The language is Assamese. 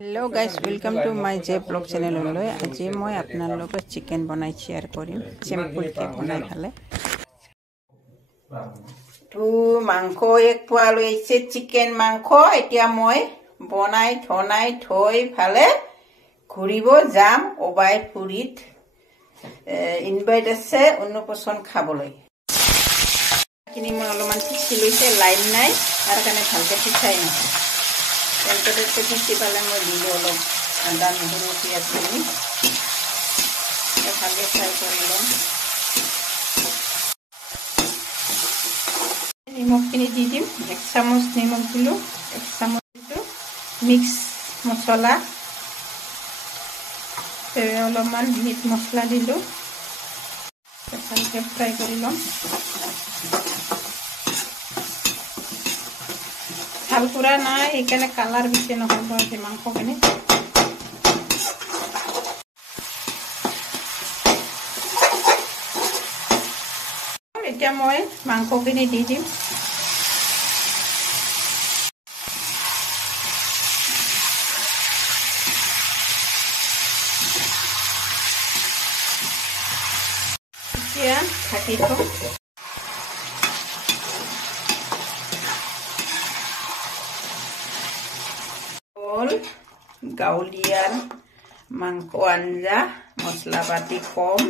Hello guys, welcome to my J Vlog channel. আজি মই আপোনালোকৰ চিকেন বনাই শেয়াৰ কৰিম সিম্পল কে বনাই খালে তো মাংস এক পোৱা লৈছে চিকেন মাংস এতিয়া মই বনাই থৈ ফালে ঘুৰিব যাম ওবাই পুৰিত ইনভাইট আছে অন্নপ্ৰসন খাবলৈ কিনি মই অলপমান পিছি লৈছে লাইন নাই তাৰ কাৰণে ভালকে পিছাই নাই তেলতে পিছি পালে মই দিলো অলপ আদা নহৰু পিয়াজ কিনি ভালকে ফ্ৰাই কৰি লম নিমখ কিনি দি দিম 1 চামুচ নিমখ দিলো 1 চামুচ দিলো মিক্স মছলা অলপমান মিট মছলা দিলো ভালকে ফ্ৰাই কৰি লম ভাল পুরা নাই এখানে কালার বেশি নহব যে মাংস কিনে এতিয়া মই মাংস কিনি দি দিম এতিয়া ঢাকি থম গাউলিয়ার মাংস আঞ্জা মশলা পাতি কম